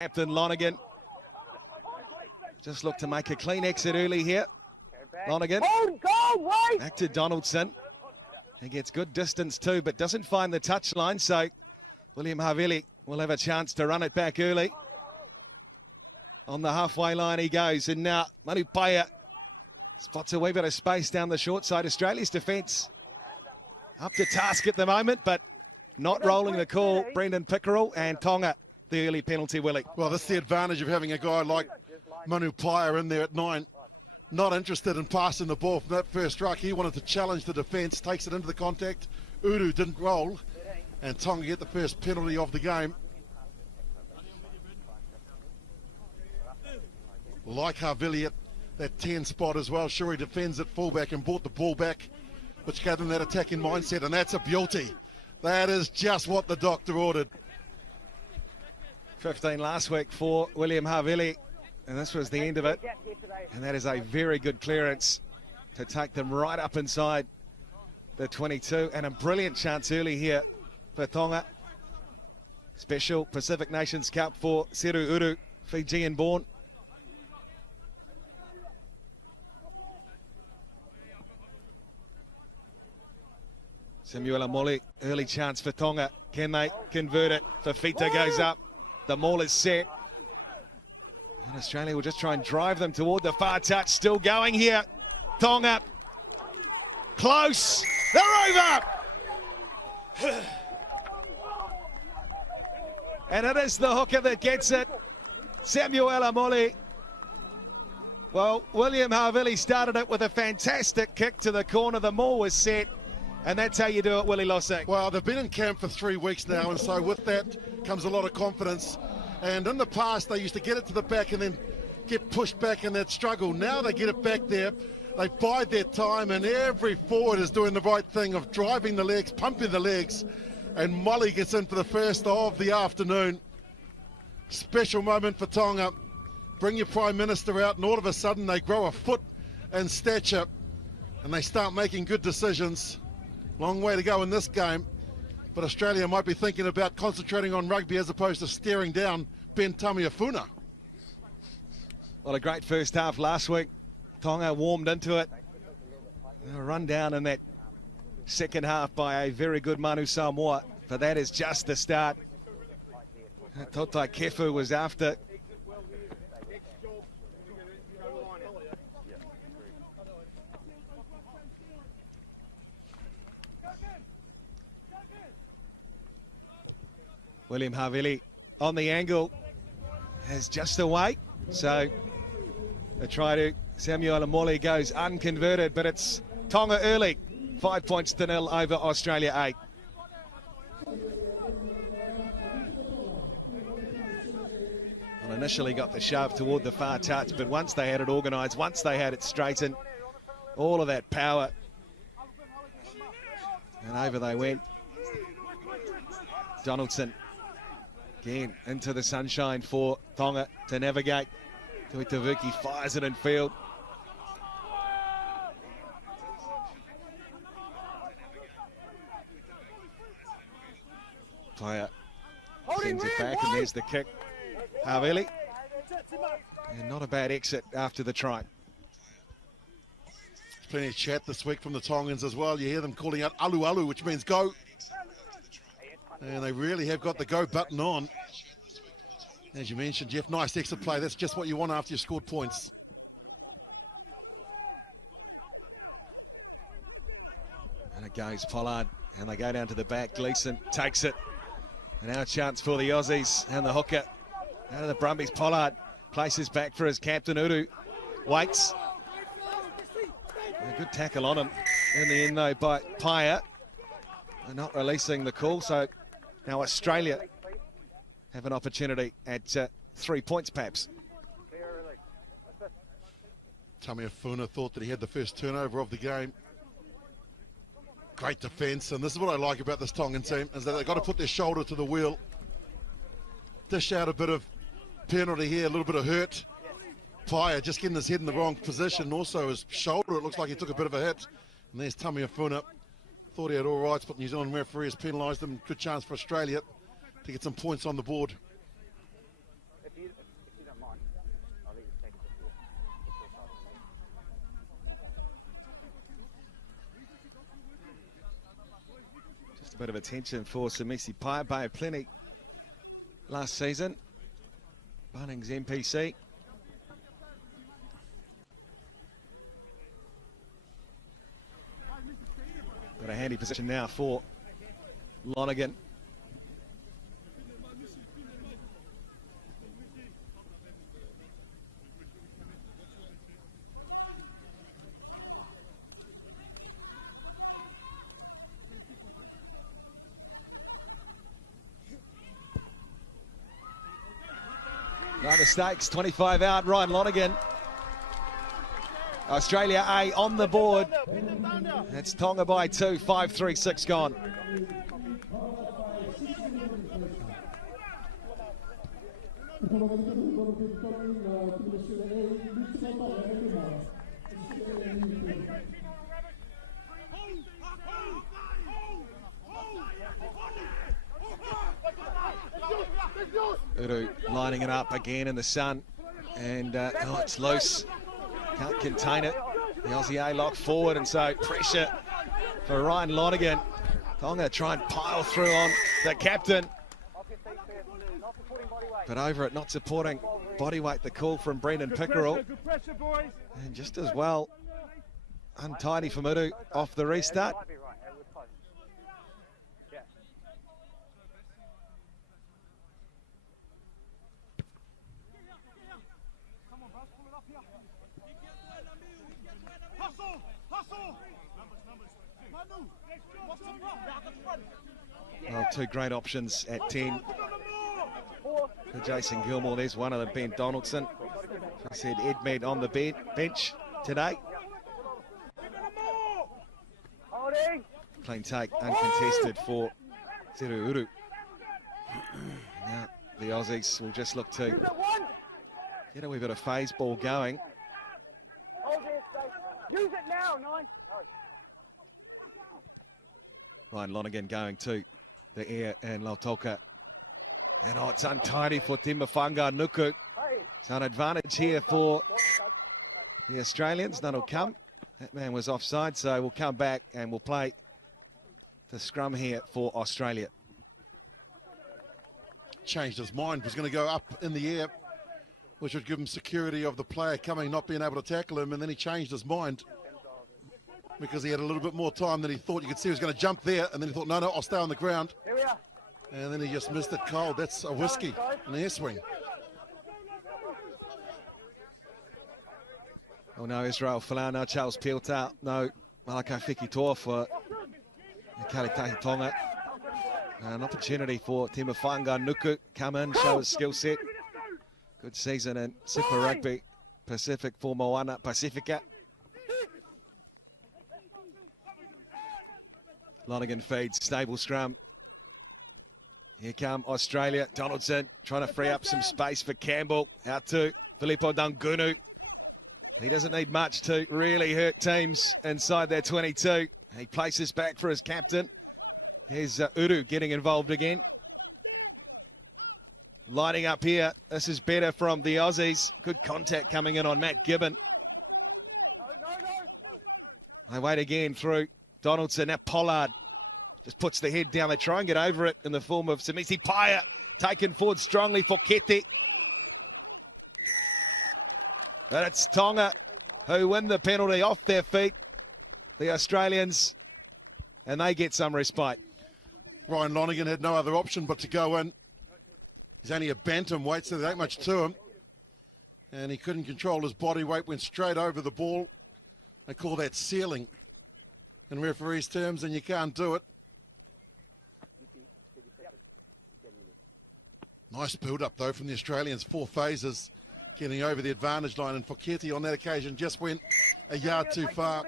Captain Lonergan just looked to make a clean exit early here. Lonergan back to Donaldson. He gets good distance too, but doesn't find the touchline. So William Havili will have a chance to run it back early. On the halfway line he goes, and now Manu Paia spots a wee bit of space down the short side. Australia's defence up to task at the moment, but not rolling the call. Brendan Pickerel and Tonga, the early penalty, Willie. Well, that's the advantage of having a guy like Manu Paia in there at 9. Not interested in passing the ball from that first strike. He wanted to challenge the defence, takes it into the contact. Uru didn't roll, and Tonga get the first penalty of the game. Like Havili at that 10 spot as well. Sure, he defends at fullback and brought the ball back, which gave them that attacking mindset, and that's a beauty. That is just what the doctor ordered. 15 last week for William Havili, and this was the end of it. And that is a very good clearance to take them right up inside the 22, and a brilliant chance early here for Tonga. Special Pacific Nations Cup for Seru Uru, Fijian born. Samuela Moli, early chance for Tonga. Can they convert it? Fafita goes up. The maul is set. And Australia will just try and drive them toward the far touch. Still going here. Tonga. Close. They're over. And it is the hooker that gets it. Samuela Moli. Well, William Havili started it with a fantastic kick to the corner. The maul was set. And that's how you do it, Willie Lossing. Well, they've been in camp for 3 weeks now, and so with that comes a lot of confidence. And in the past, they used to get it to the back and then get pushed back in that struggle. Now they get it back there. They bide their time, and every forward is doing the right thing of driving the legs, pumping the legs. And Molly gets in for the first of the afternoon. Special moment for Tonga. Bring your Prime Minister out, and all of a sudden they grow a foot in stature, and they start making good decisions. Long way to go in this game, but Australia might be thinking about concentrating on rugby as opposed to staring down Ben Tamiafuna. Well, a great first half last week. Tonga warmed into it. A run down in that second half by a very good Manu Samoa, but that is just the start. Totai Kefu was after. William Havili on the angle has just a wait. So the try to Samuel Amoli goes unconverted, but it's Tonga early. 5 points to 0 over Australia 8. Well, initially got the shove toward the far touch, but once they had it organised, once they had it straightened, all of that power, and over they went. Donaldson again into the sunshine for Tonga to navigate. Tuitavuki fires it in field. Player sends it back, and there's the kick. Havili. And not a bad exit after the try. Plenty of chat this week from the Tongans as well. You hear them calling out alu alu, which means go. And they really have got the go button on. As you mentioned, Jeff, nice exit play. That's just what you want after you scored points. And it goes Pollard, and they go down to the back. Gleeson takes it. And now a chance for the Aussies, and the hooker out of the Brumbies. Pollard places back for his captain. Uru waits. And a good tackle on him in the end though by Paia. They're not releasing the call, so now Australia have an opportunity at 3 points perhaps. Tamiafuna thought that he had the first turnover of the game. Great defence, and this is what I like about this Tongan team, is that they've got to put their shoulder to the wheel. Dish out a bit of penalty here, a little bit of hurt. Paia just getting his head in the wrong position, also his shoulder, it looks like he took a bit of a hit. And there's Tamiafuna. Thought he had all rights, but New Zealand referee has penalised him. Good chance for Australia to get some points on the board. Just a bit of attention for Samisi Paipai, plenty last season. Bunnings NPC. Got a handy position now for Lonergan. No mistakes, 25 out, Ryan Lonergan. Australia A on the board. It's Tonga by 2, 5-3-6 gone. Uru lining it up again in the sun, and oh, it's loose. Can't contain it. The Aussie A lock forward, and so pressure for Ryan Lonergan. Tonga try and pile through on the captain. But over it, not supporting body weight, the call from Brendan Pickerel. And just as well, untidy from Uru off the restart. Well, two great options at 10 for Jason Gilmore. There's one of them, Ben Donaldson. I said Edmed on the bench today. Clean take, uncontested for Seru Uru. Now the Aussies will just look to get a wee bit of phase ball going. Use it now, nice. Ryan Lonergan going to the air and Lautoka. And oh, it's untidy for Timafanga Nuku. It's an advantage here for the Australians. None will come. That man was offside, so we'll come back and we'll play the scrum here for Australia. Changed his mind, was going to go up in the air, which would give him security of the player coming, not being able to tackle him, and then he changed his mind because he had a little bit more time than he thought. You could see he was going to jump there, and then he thought, no, I'll stay on the ground. Here we are. And then he just missed it cold. That's a whiskey, an air swing. Oh no, Israel Folau, no Charles Pielta, no Malako Fekitoa for Kalitahi Tonga. An opportunity for Timafanga Nuku come in, show his skill set. Good season in Super Rugby Pacific for Moana Pacifica. Lonergan feeds, stable scrum. Here come Australia. Donaldson trying to free up some space for Campbell. Out to Filippo Dangunu. He doesn't need much to really hurt teams inside their 22. He places back for his captain. Here's Uru getting involved again. Lining up here. This is better from the Aussies. Good contact coming in on Matt Gibbon. They wait again through Donaldson. Now Pollard just puts the head down. They try and get over it in the form of Samisi Paya. Taken forward strongly for Kete. But it's Tonga who win the penalty off their feet. The Australians, and they get some respite. Ryan Lonergan had no other option but to go in. He's only a bantamweight, so there ain't much to him. And he couldn't control his body weight, went straight over the ball. They call that sealing in referees' terms, and you can't do it. Nice build-up, though, from the Australians. 4 phases, getting over the advantage line. And Foketi on that occasion just went a yard too far.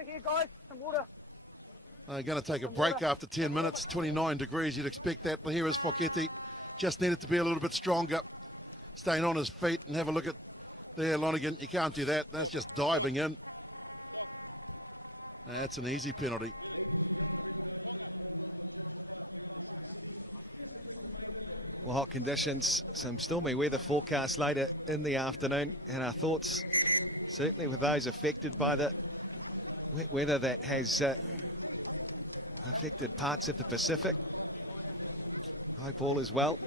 They're going to take a break after 10 minutes. 29 degrees, you'd expect that. But here is Foketi. Just needed to be a little bit stronger. Staying on his feet, and have a look at there, Lonergan. You can't do that. That's just diving in. That's an easy penalty. Well, hot conditions, some stormy weather forecast later in the afternoon, and our thoughts certainly with those affected by the wet weather that has affected parts of the Pacific. Hope all is well.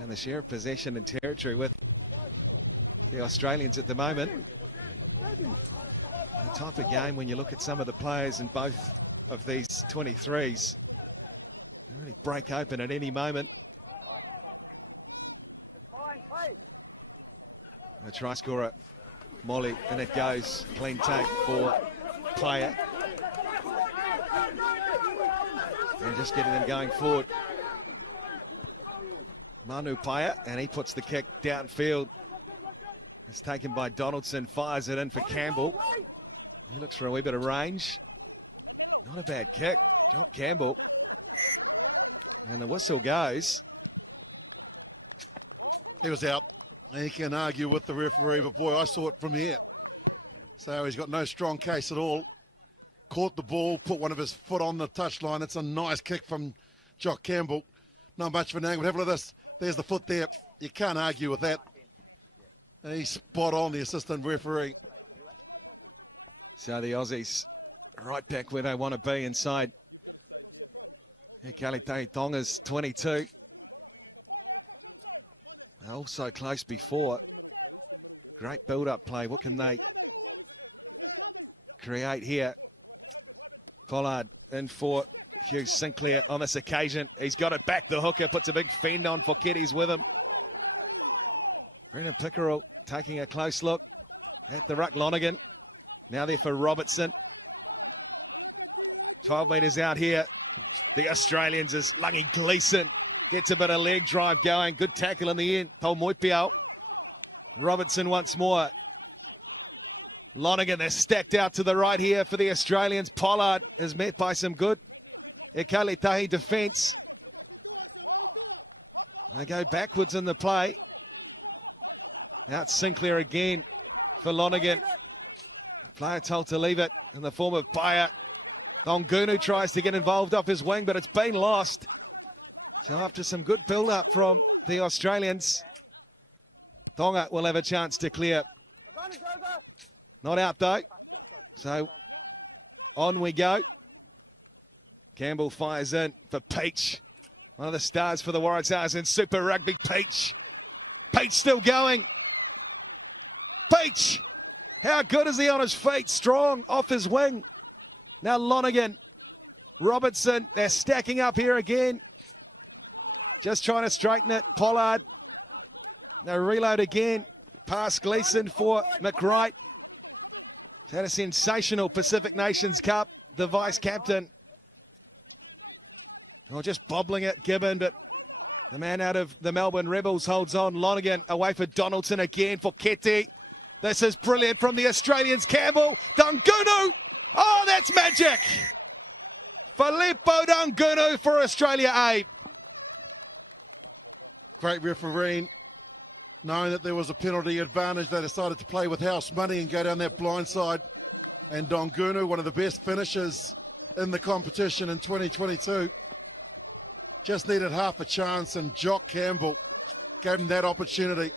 And the share of possession and territory with the Australians at the moment. The type of game, when you look at some of the players in both of these 23s, they really break open at any moment. The try scorer, Molly, and it goes. Clean take for player. And just getting them going forward. Manu Paya, and he puts the kick downfield. It's taken by Donaldson, fires it in for Campbell. He looks for a wee bit of range. Not a bad kick. Jock Campbell. And the whistle goes. He was out. He can argue with the referee, but boy, I saw it from here. So he's got no strong case at all. Caught the ball, put one of his foot on the touchline. It's a nice kick from Jock Campbell. Not much of an angle. Have a look at this. There's the foot there. You can't argue with that. And he's spot on, the assistant referee. So the Aussies right back where they want to be inside Kalite Tonga's 22. They're all so close before. Great build-up play. What can they create here? Pollard in for Hugh Sinclair on this occasion. He's got it back. The hooker puts a big fend on for Keddies with him. Brendan Pickerel taking a close look at the ruck. Lonergan now there for Robertson. 12 metres out here. The Australians is Lungy Gleeson. Gets a bit of leg drive going. Good tackle in the end. Paul Moipiao. Robertson once more. Lonergan, they're stacked out to the right here for the Australians. Pollard is met by some good Ekalitahi defence. They go backwards in the play. Now it's Sinclair again for Lonergan. Player told to leave it in the form of Paya. Dongunu tries to get involved off his wing, but it's been lost. So after some good build-up from the Australians, Tonga will have a chance to clear. Not out though. So on we go. Campbell fires in for Peach. One of the stars for the Waratahs in Super Rugby. Peach. Peach still going. Peach. How good is he on his feet? Strong off his wing. Now Lonergan. Robertson. They're stacking up here again. Just trying to straighten it. Pollard. They reload again. Pass Gleeson for McWright. He's had a sensational Pacific Nations Cup. The vice-captain. Oh, just bobbling it, Gibbon, but the man out of the Melbourne Rebels holds on. Lonergan away for Donaldson again for Ketty. This is brilliant from the Australians. Campbell. Dongunu. Oh, that's magic. Filippo Dongunu for Australia A. Great refereeing. Knowing that there was a penalty advantage, they decided to play with house money and go down that blind side. And Dongunu, one of the best finishers in the competition in 2022. Just needed half a chance, and Jock Campbell gave him that opportunity.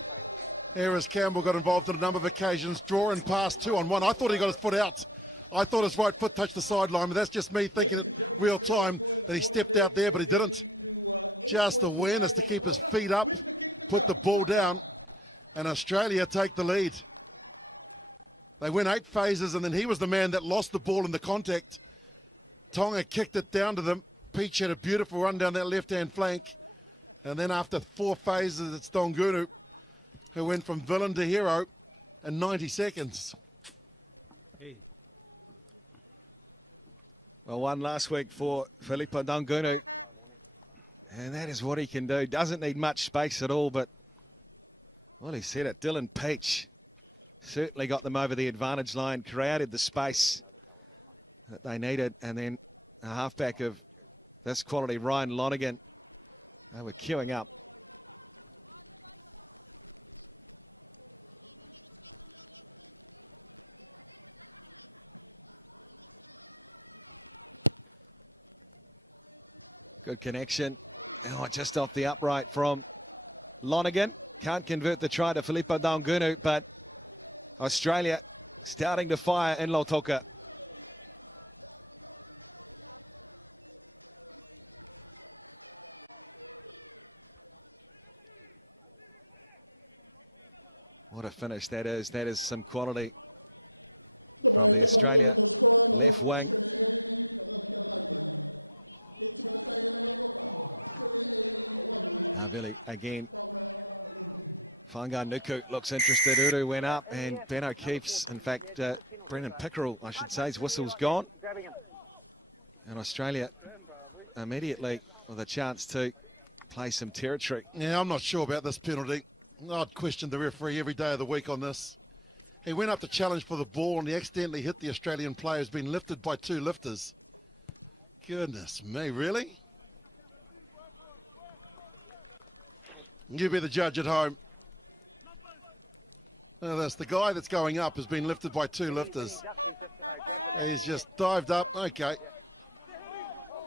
Harris Campbell got involved on a number of occasions, drawing past 2-on-1. I thought he got his foot out. I thought his right foot touched the sideline, but that's just me thinking at real time that he stepped out there, but he didn't. Just awareness to keep his feet up, put the ball down, and Australia take the lead. They went 8 phases, and then he was the man that lost the ball in the contact. Tonga kicked it down to them. Peach had a beautiful run down that left-hand flank. And then after 4 phases, it's Dongunu, who went from villain to hero in 90 seconds. Hey. Well, one last week for Filippo Dongunu. And that is what he can do. Doesn't need much space at all, but, well, he said it. Dylan Peach certainly got them over the advantage line, created the space that they needed, and then a halfback of this quality, Ryan Lonergan, they were queuing up. Good connection. Oh, just off the upright from Lonergan. Can't convert the try to Filippo Daungunu, but Australia starting to fire in Lautoka. What a finish that is. That is some quality from the Australia left wing. Avili again. Whangar Nuku looks interested. Uru went up, and Ben O'Keefe's, in fact, Brendan Pickerel, I should say, his whistle's gone. And Australia immediately with a chance to play some territory. Yeah, I'm not sure about this penalty. I'd question the referee every day of the week on this. He went up to challenge for the ball and he accidentally hit the Australian player who's been lifted by two lifters. Goodness me, really? You be the judge at home. That's the guy that's going up has been lifted by two lifters. He's just dived up. Okay.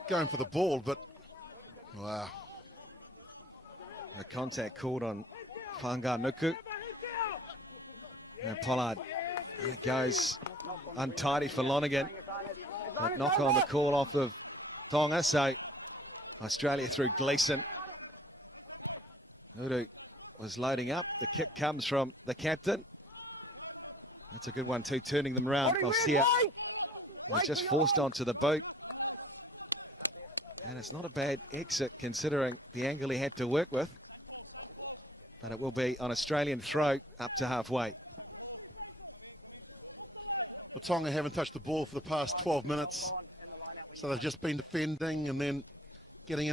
Going for the ball, but wow. A contact called on Whangar Nuku. And Pollard goes untidy for Lonergan. But knock on the call off of Tonga, so Australia through Gleeson. Uru was loading up. The kick comes from the captain. That's a good one too, turning them around. Malsia was just forced onto the boot. And it's not a bad exit considering the angle he had to work with. But it will be an Australian throw up to halfway. Well, Tonga haven't touched the ball for the past 12 minutes. So they've just been defending and then getting in.